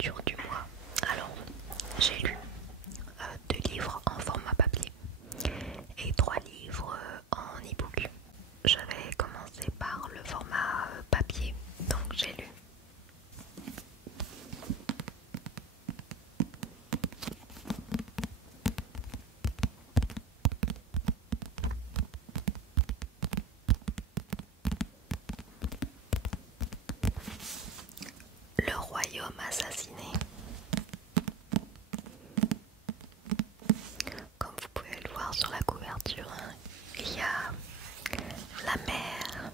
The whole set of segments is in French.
lecture du mois. Alors, j'ai lu 2 livres en format papier et 3 livres en e-book. Je vais commencer par le format papier. Donc j'ai lu Le Royaume assassiné. Comme vous pouvez le voir sur la couverture, il y a la mer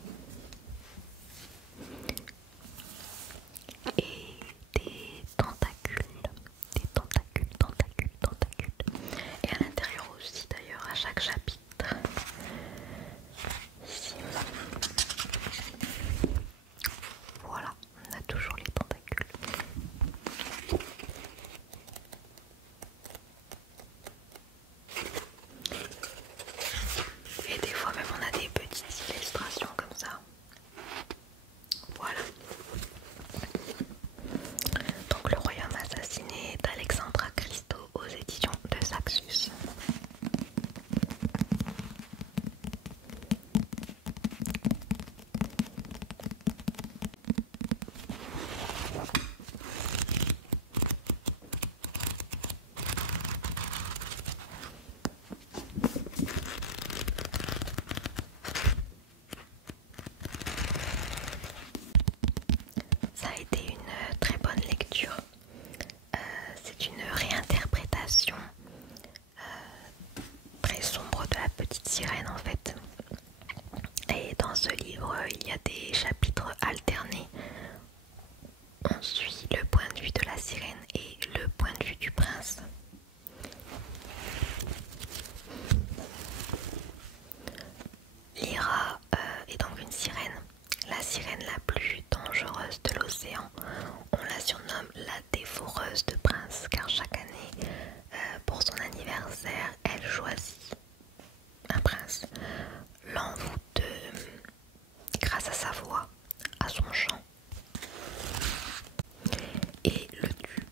et des tentacules, tentacules. Et à l'intérieur aussi d'ailleurs, à chaque chapitre. Ici. Voilà, on a toujours les tentacules. Et des fois même on a des petites illustrations comme ça. Voilà. Donc Le Royaume assassiné d'Alexandra Christo aux éditions de Saxus. Ça a été une très bonne lecture. C'est une réinterprétation très sombre de La Petite Sirène en fait. Et dans ce livre, il y a des chapitres alternés. On suit le point de vue de la sirène et le point de vue du prince. Lyra est donc une sirène, la sirène la plus dangereuse de l'océan. On la surnomme la dévoreuse de princes car chaque année, pour son anniversaire, elle choisit un prince, l'envoûte grâce à sa voix, à son chant et le tue,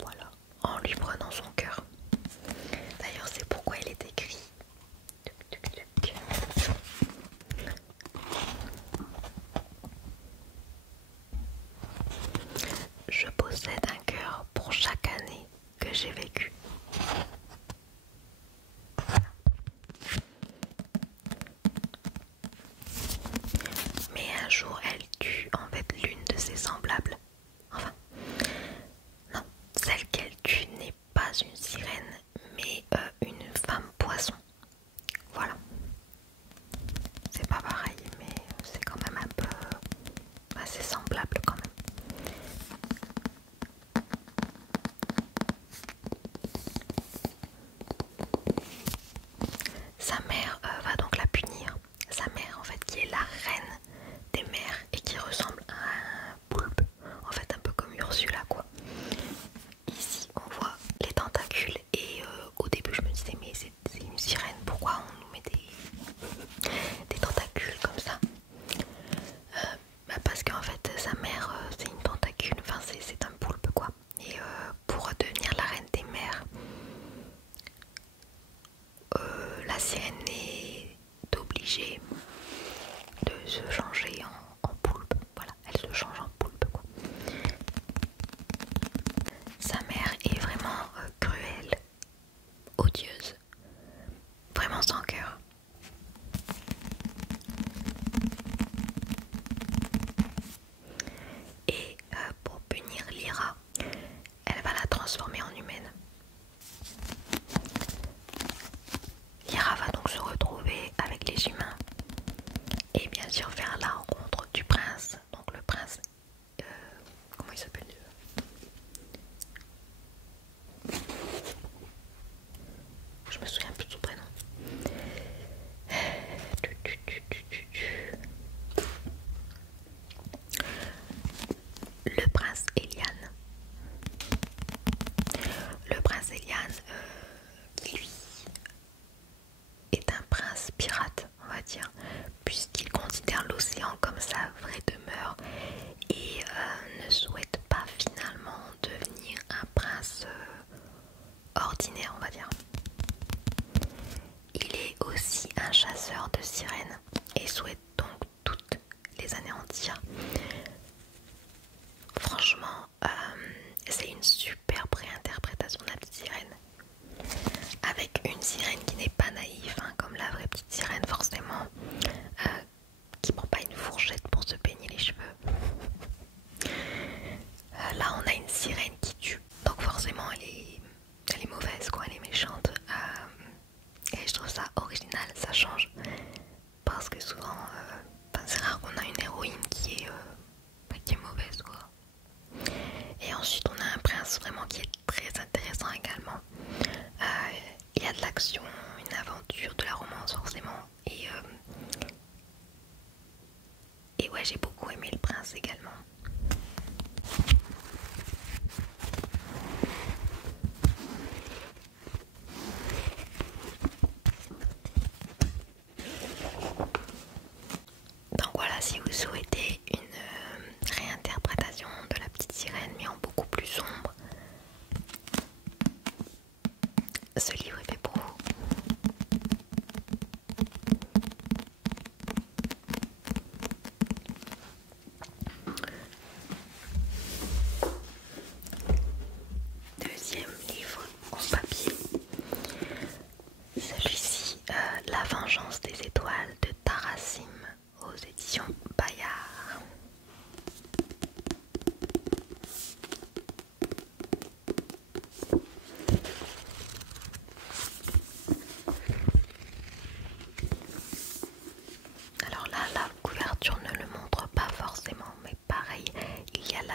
voilà, en lui prenant son cœur. D'ailleurs, c'est pourquoi il est écrit je possède un cœur pour chaque année que j'ai vécu. Mais un jour, elle tue en fait l'une de ses semblables. Enfin, non, celle qu'elle tue n'est pas une sirène, mais une femme poisson. Voilà. C'est pas pareil, mais c'est quand même un peu assez semblable quand même. Sa mère va donc la punir. Sa mère en fait qui est la reine des mers et qui ressemble à un poulpe. En fait un peu comme Ursula quoi. Ici on voit les tentacules et au début je me disais mais c'est une sirène, pourquoi on nous met des tentacules comme ça. Parce qu'en fait sa mère c'est une tentacule, enfin c'est un poulpe quoi. Et pour devenir la reine des mers, la sirène est obligée de se changer en poulpe. Voilà, elle se change en poulpe quoi. Sa mère est vraiment cruelle, odieuse, vraiment sans cœur. Et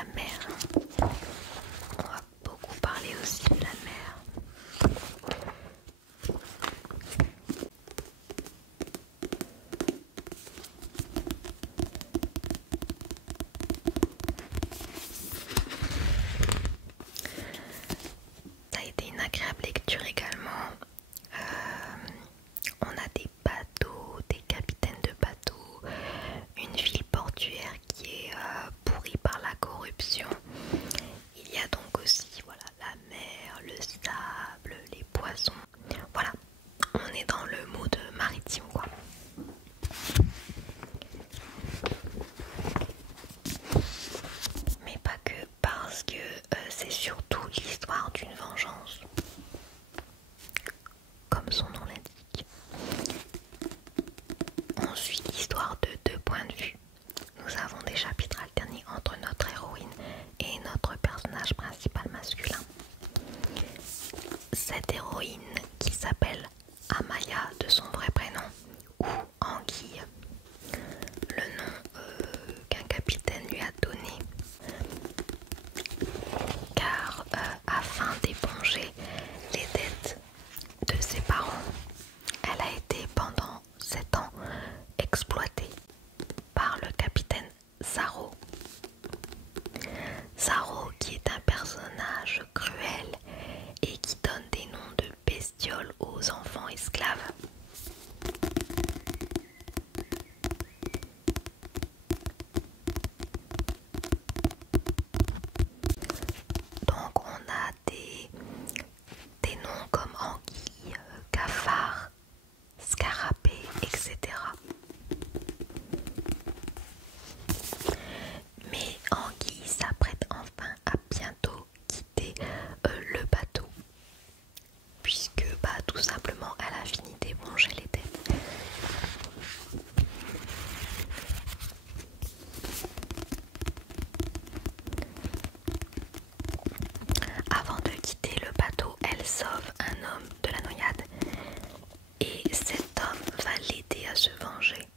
la mer. On va beaucoup parler aussi de la mer. Ça a été une agréable lecture également. On a des bateaux, des capitaines de bateaux, une ville portuaire qui est pourrie par la corruption. Il y a donc aussi voilà, la mer, le sable, les poissons. Voilà, on est dans le mood maritime quoi. Mais pas que, parce que c'est surtout l'histoire d'une vengeance. Comme son nom l'indique. On suit l'histoire de deux points de vue. Nous avons des chapitres alternés entre notre héroïne et notre personnage principal masculin. Cette héroïne qui s'appelle Amaya de son vrai prénom ou Anguille, le nom qu'un capitaine lui a donné, car afin d'éponger les dettes de ses parents, elle a été pendant 7 ans exploitée par le capitaine Zaro. Zaro qui est un personnage cruel et qui donne des noms de bestioles aux enfants esclaves. Donc on a des noms comme anguille, cafard, scarabée, etc. Mais Anguille s'apprête enfin à bientôt quitter le bateau, puisque tout simplement elle a fini d'éponger les dettes. Avant de quitter le bateau, elle sauve un homme de la noyade et cet homme va l'aider à se venger.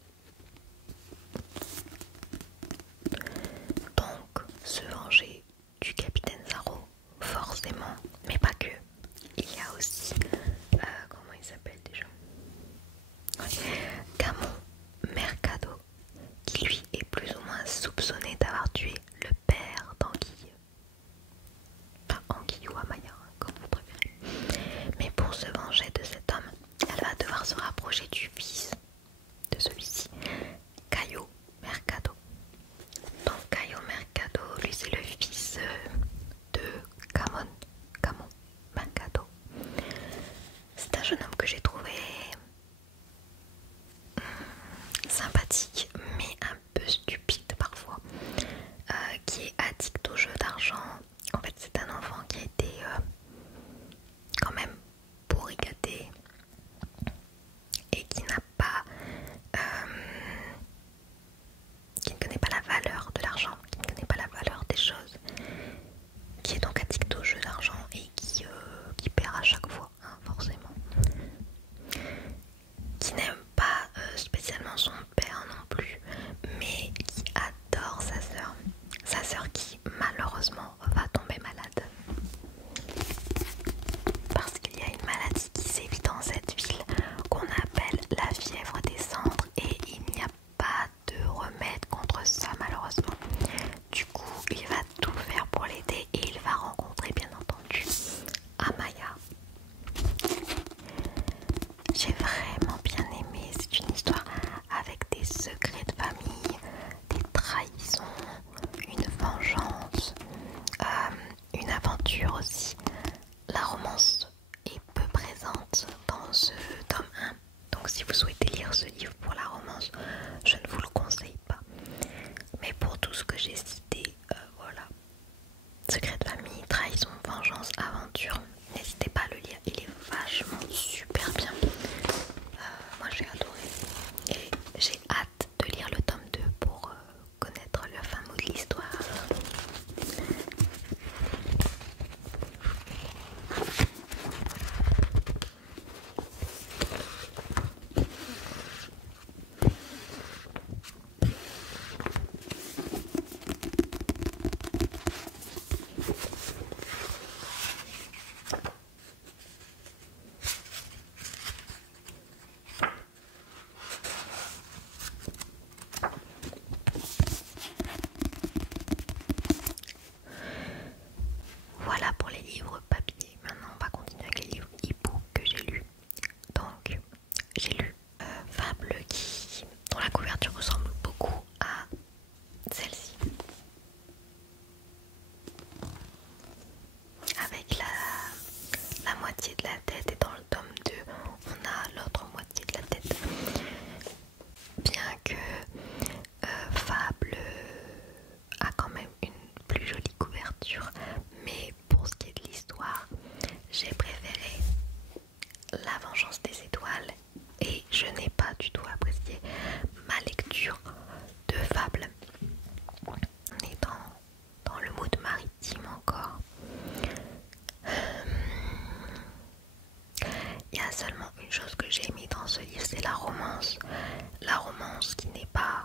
Donc se venger du capitaine Zaro, forcément, mais pas que. Il y a aussi, comment il s'appelle déjà, Camon Mercado, qui lui est plus ou moins soupçonné d'avoir tué le père d'Anguille. Enfin, Anguille ou Amaya, comme vous préférez. Mais pour se venger de cet homme, elle va devoir se rapprocher du fils de celui-ci, Caio Mercado. Donc Caio Mercado, lui c'est le fils de Camon Mercado. C'est un jeune homme que j'ai trouvé sympathique mais un peu stupide parfois, qui est addict au jeu d'argent. En fait c'est un enfant qui a été quand même bourrigaté et qui n'a pas qui ne connaît pas la valeur de l'argent, qui ne connaît pas la valeur des choses, qui est donc addict au jeu d'argent et qui perd à chaque fois, hein, forcément. Qui n'aime pas spécialement son père non plus, mais qui adore sa sœur. Sa sœur qui malheureusement va j'ai préféré La Vengeance des Étoiles et je n'ai pas du tout apprécié ma lecture de fables. On est dans le mood maritime encore. Il y a seulement une chose que j'ai aimée dans ce livre, c'est la romance. La romance qui n'est pas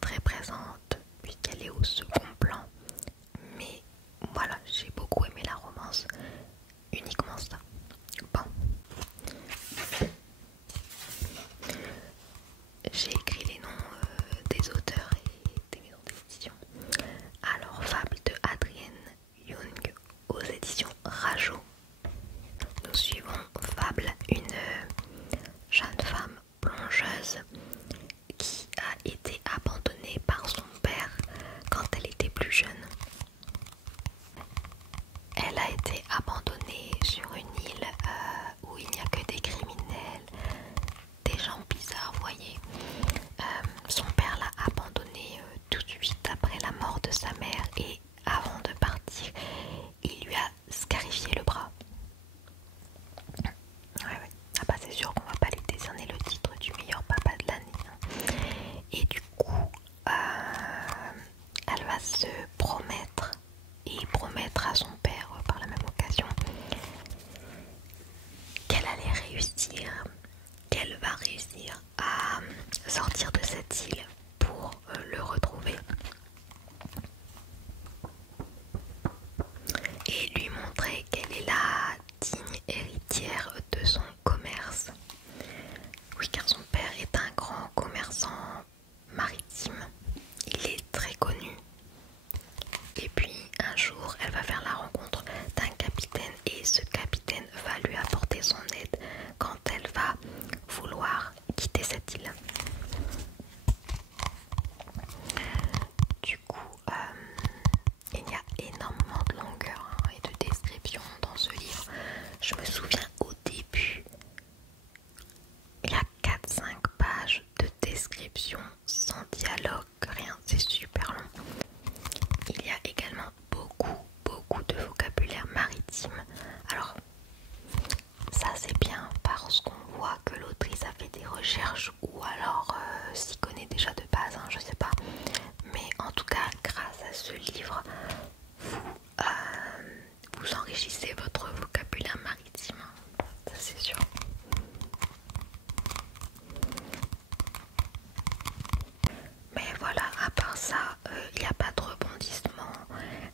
très présente puisqu'elle est au second plan. Mais voilà, j'ai beaucoup aimé la romance. Uniquement ça. Bon. J'ai écrit les noms des auteurs et des maisons d'édition. Alors, Fable de Adrienne Young aux éditions Rajo. Nous suivons Fable, une jeune femme plongeuse qui a été abandonnée par son père quand elle était plus jeune. Elle a été abandonnée sur une île où il n'y a que des criminels, des gens bizarres, vous voyez. Son père l'a abandonnée tout de suite après la mort de sa mère et avant de partir, il lui a scarifié le bras. Ouais. Ah bah c'est sûr qu'on va pas lui décerner le titre du meilleur papa de l'année. Hein. Et du coup, elle va se promettre et promettre à son père par la même occasion qu'elle allait réussir, qu'elle va réussir à sortir de cette île pour le retrouver et lui montrer qu'elle est la digne héritière de son commerce. Oui, car son père est un grand commerçant maritime, il est très connu. Et puis un jour, elle va faire la rencontre d'un capitaine et ce capitaine va lui apporter son aide quand elle va vouloir quitter cette île. Du coup, il y a énormément de longueur et de description dans ce livre. Je me souviens au début, il y a 4-5 pages de description sans dialogue, rien, c'est super long. Il y a également beaucoup de vocabulaire maritime. Alors, ça c'est bien parce qu'on voit que l'autrice a fait des recherches ou alors s'y connaît déjà de base, hein, je sais pas. Mais en tout cas, grâce à ce livre, vous enrichissez votre vocabulaire maritime, hein, ça c'est sûr. Mais voilà, à part ça, il n'y a pas de rebondissement,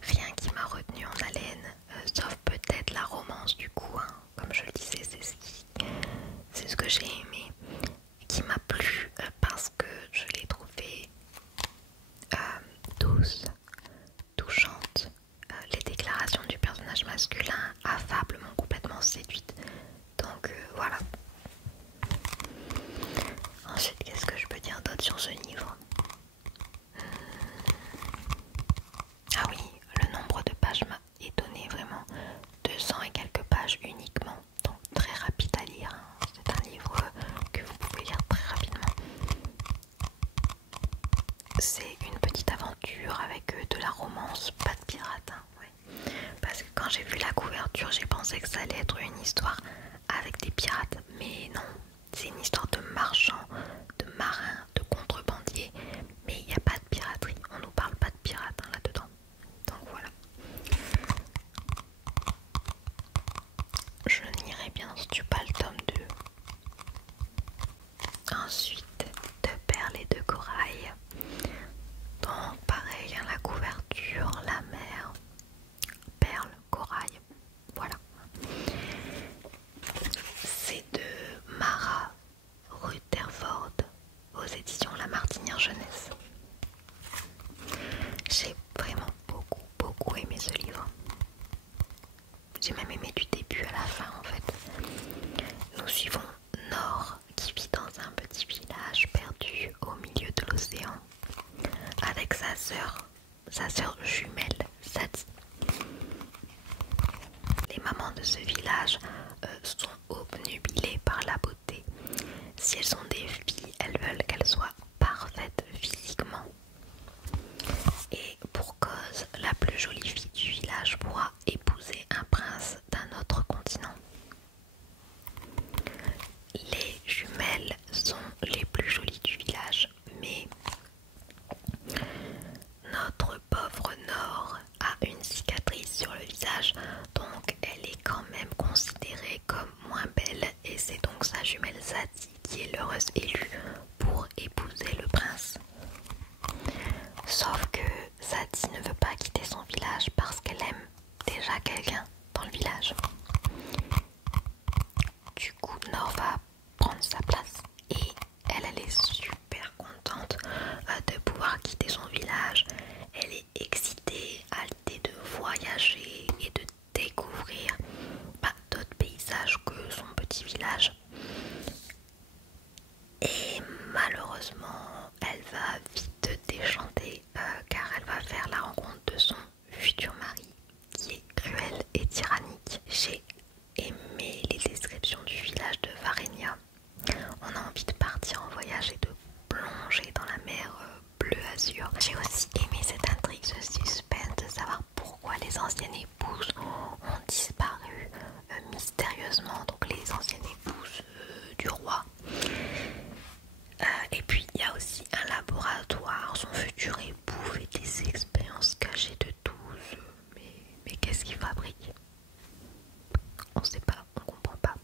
rien qui m'a retenu en haleine, sauf peut-être la romance du coup, hein. Comme je le disais, c'est ce que j'ai aimé, qui m'a plu parce que je l'ai trouvée douce, touchante. Les déclarations du personnage masculin affable m'ont complètement séduite, donc voilà. Ensuite, qu'est-ce que je peux dire d'autre sur ce livre? Ah oui, le nombre de pages m'a étonné vraiment. 200 et quelques pages uniquement, donc très rapide à lire. C'est un livre que vous pouvez lire très rapidement. C'est une petite aventure avec de la romance, pas de pirate. Hein, ouais. Parce que quand j'ai vu la couverture, j'ai pensé que ça allait être une histoire avec des pirates. Mais non, c'est une histoire de marchands, de marins, de contrebandiers. Mais il n'y a pas de piraterie, on nous parle pas de pirates hein, là-dedans. Donc voilà. Je n'irai bien sûr pas le tome 2. Ensuite, De perles et de corail. Donc pareil, hein, la couverture, la mer, perles, corail. Voilà. C'est de Mara Rutherford aux éditions La Martinière Jeunesse. J'ai vraiment beaucoup aimé ce livre. J'ai même aimé du début à la fin en fait. Nous suivons Nord qui vit dans un petit village perdu au milieu de l'océan avec sa sœur jumelle Sadie. Les mamans de ce village sont obnubilées par la beauté. Si elles sont des filles, elles veulent qu'elles soient parfaites physiquement. Et pour cause, la plus jolie fille du village pourra épouser un prince d'un autre anciennes épouses ont disparu mystérieusement, donc les anciennes épouses du roi. Et puis il y a aussi un laboratoire, son futur époux fait des expériences cachées de tous. Mais qu'est-ce qu'il fabrique? On sait pas, on comprend pas.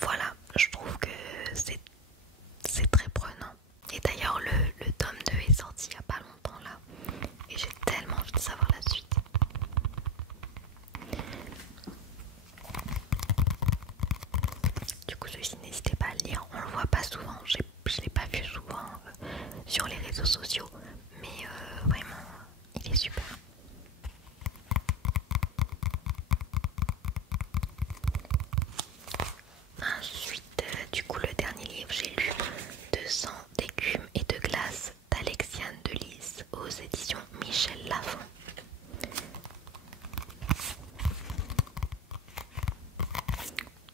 Voilà, je trouve que c'est très prenant. Et d'ailleurs le tome 2 est sorti il y a pas longtemps là. Et j'ai tellement envie de savoir la suite. Du coup celui-ci, n'hésitez pas à le lire. On le voit pas souvent, je l'ai pas vu souvent sur les réseaux sociaux. Mais vraiment, il est super. Ensuite, du coup, le dernier livre, j'ai lu De sang, d'écume et de glace d'Alexiane Delisse aux éditions Michel Lafon.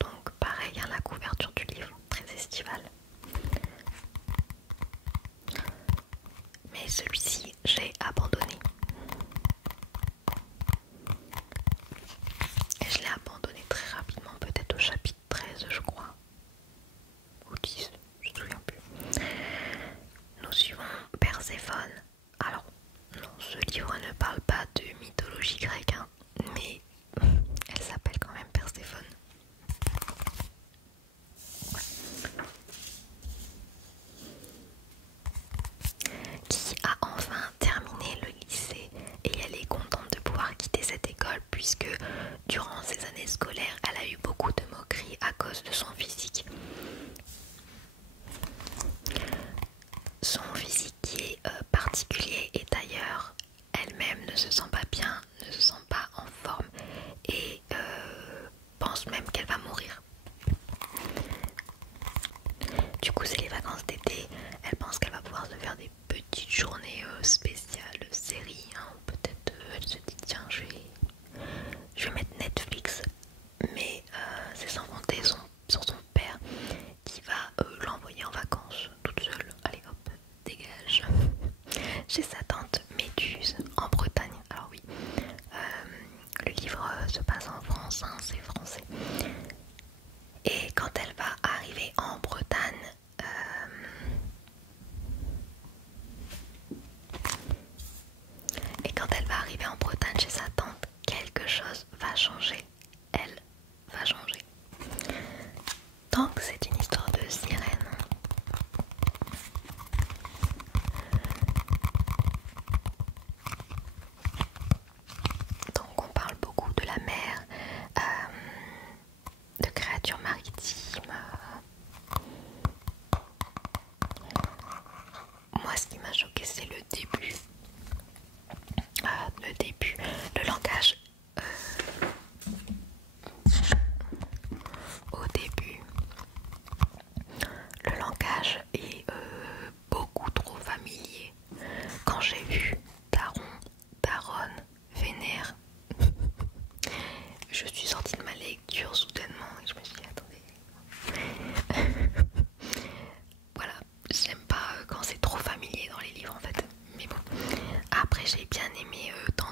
Donc pareil, hein, la couverture du livre, très estivale. Mais celui-ci, j'ai abandonné. Et je l'ai abandonné très rapidement, peut-être au chapitre 13 je crois. Ou 10, je ne me souviens plus. Nous suivons Perséphone. Alors, non, ce livre ne parle pas de mythologie grecque, hein, mais elle s'appelle quand même Perséphone. Qui a enfin terminé le lycée et elle est contente de pouvoir quitter cette école puisque durant ses années scolaires, elle a eu beaucoup de moqueries à cause de son physique. Son physique qui est particulier et d'ailleurs elle-même ne se sent pas bien, ne se sent pas en forme et pense même qu'elle va mourir. Du coup c'est les vacances d'été, elle pense qu'elle va pouvoir se faire des petites journées spéciales, séries, hein. Peut-être elle se dit tiens je vais mettre Netflix, mais c'est sans compter sur son père qui va l'envoyer en vacances toute seule. Allez hop, dégage. Chez sa tante Méduse en Bretagne. Alors oui, le livre se passe en France, hein, c'est français. Et quand elle va arriver en Bretagne, chez sa tante, quelque chose va changer. Elle va changer. Donc c'est une histoire de sirène. Donc on parle beaucoup de la mer, de créatures maritimes. Moi ce qui m'a choqué c'est le début. Le langage. Au début, le langage est beaucoup trop familier. Quand j'ai vu Daron, Daronne, Vénère, je suis sortie de ma lecture soudainement et je me suis dit attendez. Voilà, j'aime pas quand c'est trop familier dans les livres en fait. Mais bon, après j'ai bien aimé dans